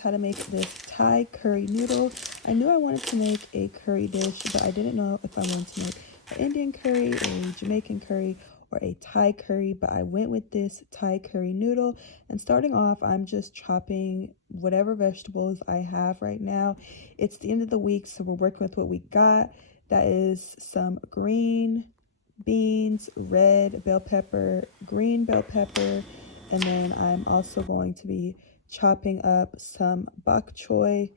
how to make this Thai curry noodle. I knew I wanted to make a curry dish, but I didn't know if I wanted to make an Indian curry, a Jamaican curry, or a Thai curry, but I went with this Thai curry noodle. And starting off, I'm just chopping whatever vegetables I have right now. It's the end of the week, so we're working with what we got. That is some green beans, red bell pepper, green bell pepper, and then I'm also going to be chopping up some bok choy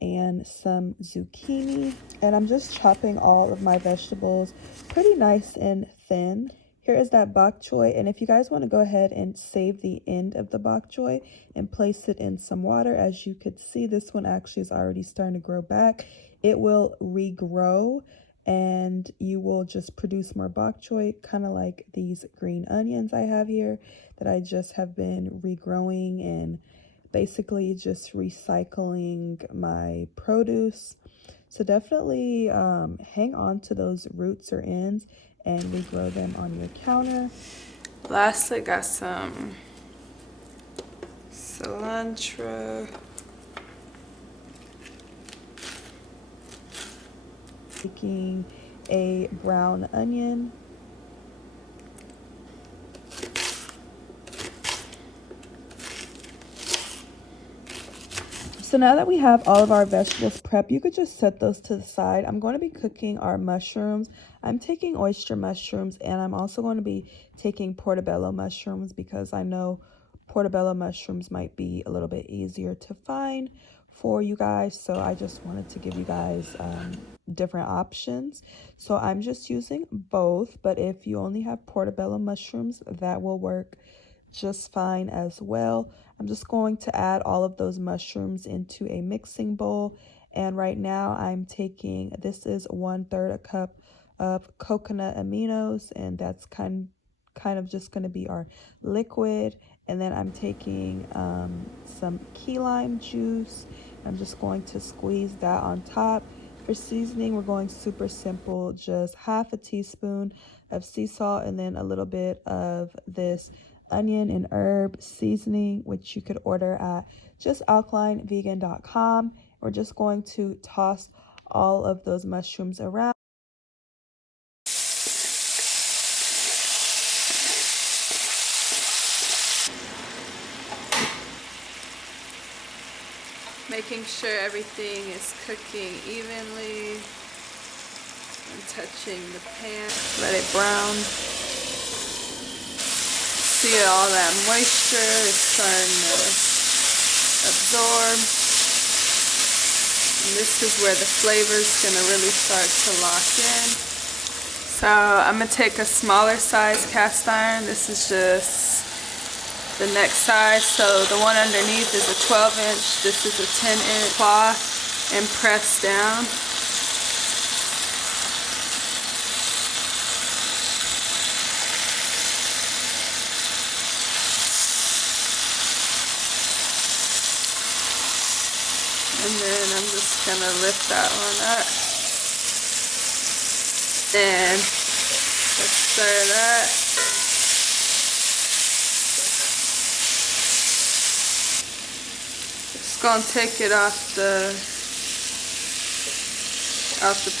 and some zucchini. And I'm just chopping all of my vegetables pretty nice and thin. Here is that bok choy, and if you guys want to go ahead and save the end of the bok choy and place it in some water, as you could see, this one actually is already starting to grow back. It will regrow and you will just produce more bok choy, kind of like these green onions I have here that I just have been regrowing and basically just recycling my produce. So definitely hang on to those roots or ends and regrow them on your counter. Lastly, got some cilantro. Taking a brown onion. So now that we have all of our vegetables prepped, you could just set those to the side. I'm going to be cooking our mushrooms. I'm taking oyster mushrooms, and I'm also going to be taking portobello mushrooms because I know portobello mushrooms might be a little bit easier to find for you guys. So I just wanted to give you guys different options. So I'm just using both, but if you only have portobello mushrooms, that will work just fine as well. I'm just going to add all of those mushrooms into a mixing bowl, and right now I'm taking, this is 1/3 a cup of coconut aminos, and that's kind of just going to be our liquid. And then I'm taking some key lime juice. I'm just going to squeeze that on top. For seasoning, we're going super simple, just 1/2 teaspoon of sea salt and then a little bit of this onion and herb seasoning, which you could order at justalkalinevegan.com. We're just going to toss all of those mushrooms around. Making sure everything is cooking evenly and touching the pan. Let it brown. See all that moisture is starting to absorb. And this is where the flavor is going to really start to lock in. So I'm going to take a smaller size cast iron. This is just the next size. So the one underneath is a 12-inch. This is a 10-inch cloth, and press down. And then I'm just going to lift that one up. And let's stir that. Just going to take it off the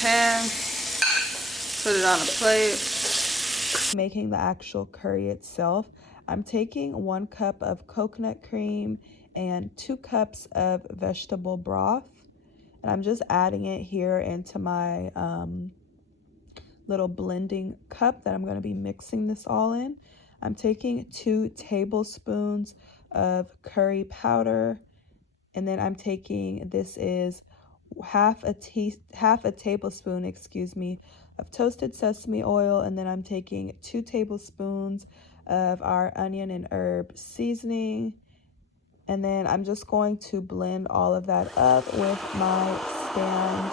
pan. Put it on a plate. Making the actual curry itself, I'm taking 1 cup of coconut cream and 2 cups of vegetable broth, and I'm just adding it here into my little blending cup that I'm going to be mixing this all in. I'm taking 2 tablespoons of curry powder, and then I'm taking, this is half a tablespoon, excuse me, of toasted sesame oil, and then I'm taking 2 tablespoons of our onion and herb seasoning. And then I'm just going to blend all of that up with my stand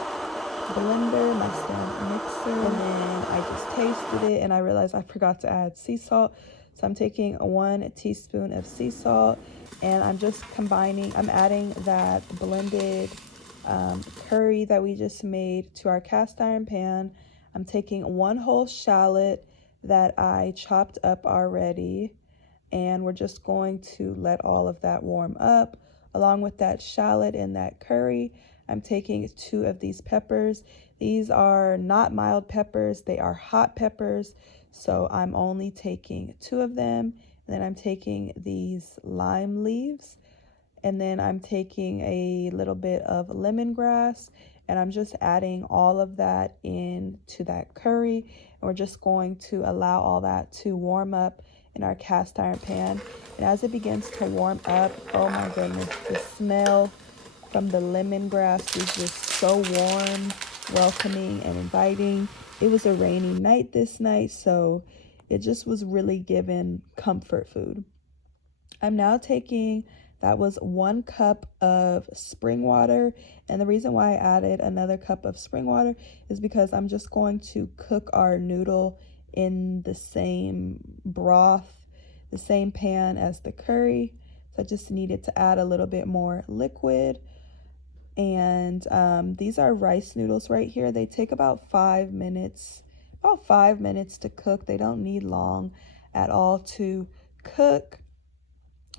blender, my stand mixer. And then I just tasted it and I realized I forgot to add sea salt. So I'm taking 1 teaspoon of sea salt, and I'm just combining, I'm adding that blended curry that we just made to our cast iron pan. I'm taking 1 whole shallot that I chopped up already, and we're just going to let all of that warm up along with that shallot and that curry, I'm taking 2 of these peppers. These are not mild peppers, they are hot peppers. So I'm only taking 2 of them. And then I'm taking these lime leaves. And then I'm taking a little bit of lemongrass, and I'm just adding all of that into that curry. And we're just going to allow all that to warm up in our cast iron pan. And as it begins to warm up, oh my goodness, the smell from the lemongrass is just so warm, welcoming, and inviting. It was a rainy night this night, so it just was really giving comfort food. I'm now taking, that was 1 cup of spring water. And the reason why I added another cup of spring water is because I'm just going to cook our noodle in the same broth, the same pan as the curry. So I just needed to add a little bit more liquid. And these are rice noodles right here. They take about 5 minutes, to cook. They don't need long at all to cook.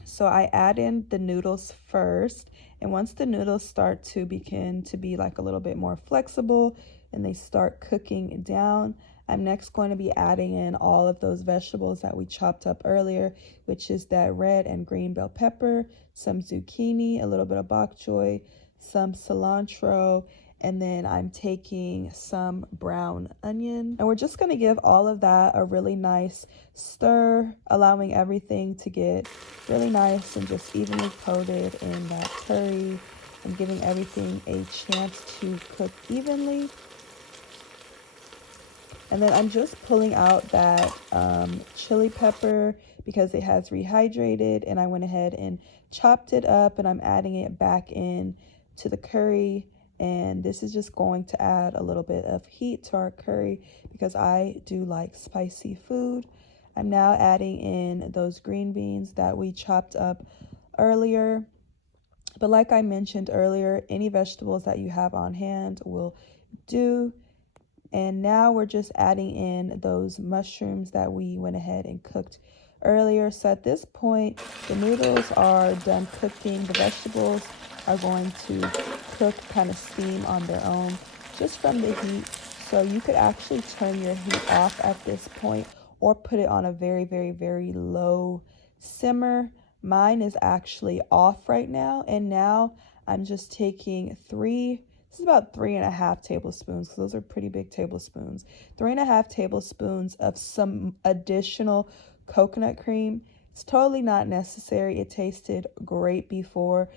So I add in the noodles first, and once the noodles start to begin to be like a little bit more flexible and they start cooking down, I'm next going to be adding in all of those vegetables that we chopped up earlier, which is that red and green bell pepper, some zucchini, a little bit of bok choy, some cilantro, and then I'm taking some brown onion. And we're just going to give all of that a really nice stir, allowing everything to get really nice and just evenly coated in that curry and giving everything a chance to cook evenly. And then I'm just pulling out that chili pepper because it has rehydrated, and I went ahead and chopped it up, and I'm adding it back in to the curry. And this is just going to add a little bit of heat to our curry because I do like spicy food. I'm now adding in those green beans that we chopped up earlier. But like I mentioned earlier, any vegetables that you have on hand will do. And now we're just adding in those mushrooms that we went ahead and cooked earlier. So at this point, the noodles are done cooking. The vegetables are going to cook, kind of steam on their own, just from the heat. So you could actually turn your heat off at this point or put it on a very, very, very low simmer. Mine is actually off right now. And now I'm just taking this is about 3.5 tablespoons, because those are pretty big tablespoons. 3.5 tablespoons of some additional coconut cream. It's totally not necessary. It tasted great before,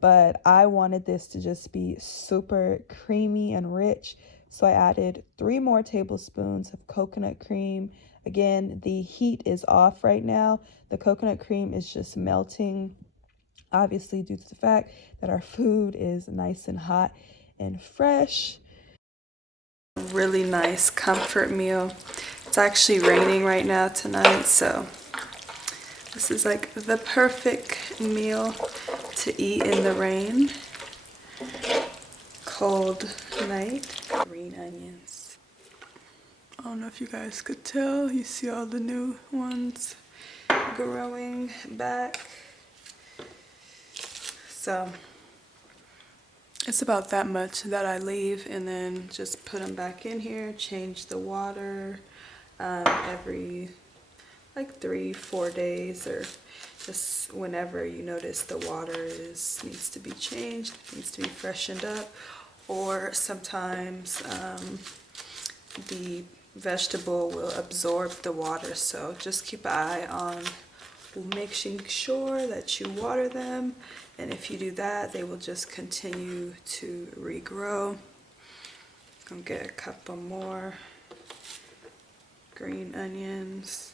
but I wanted this to just be super creamy and rich. So I added 3 more tablespoons of coconut cream. Again, the heat is off right now. The coconut cream is just melting, obviously due to the fact that our food is nice and hot and fresh. Really nice comfort meal. It's actually raining right now tonight, so this is like the perfect meal to eat in the rain. Cold night. Green onions. I don't know if you guys could tell. You see all the new ones growing back. So it's about that much that I leave, and then just put them back in here, change the water every like 3-4 days, or just whenever you notice the water needs to be changed, needs to be freshened up, or sometimes the vegetable will absorb the water. So just keep an eye on making sure that you water them, and if you do that, they will just continue to regrow. Gonna get a couple more green onions.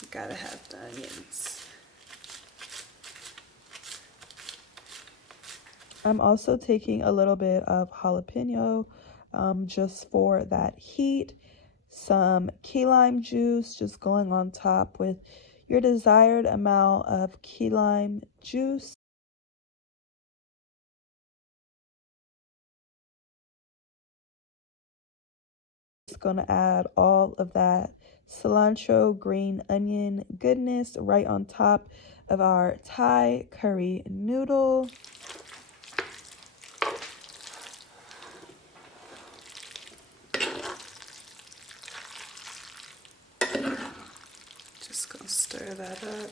You gotta have the onions. I'm also taking a little bit of jalapeno just for that heat. Some key lime juice just going on top with your desired amount of key lime juice. Just going to add all of that cilantro, green onion goodness right on top of our Thai curry noodle. Just gonna stir that up.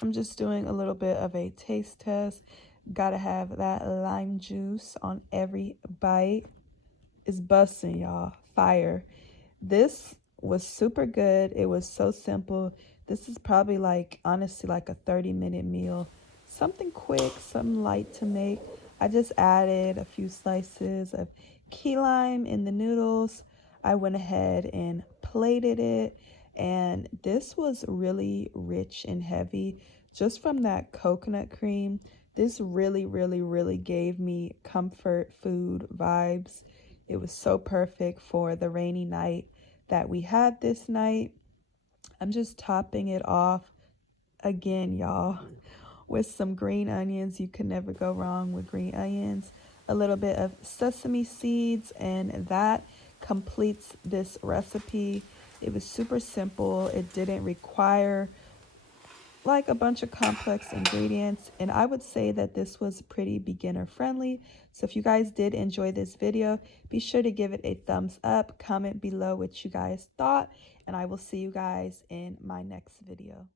I'm just doing a little bit of a taste test. Gotta have that lime juice on every bite. It's busting, y'all. Fire. This was super good. It was so simple. This is probably like, honestly, like a 30-minute meal. Something quick, something light to make. I just added a few slices of key lime in the noodles. I went ahead and plated it, and this was really rich and heavy just from that coconut cream. This really gave me comfort food vibes. It was so perfect for the rainy night that we had this night. I'm just topping it off again, y'all, with some green onions. You can never go wrong with green onions. A little bit of sesame seeds, and that completes this recipe. It was super simple. It didn't require like a bunch of complex ingredients, and I would say that this was pretty beginner friendly. So if you guys did enjoy this video, be sure to give it a thumbs up, comment below what you guys thought, and I will see you guys in my next video.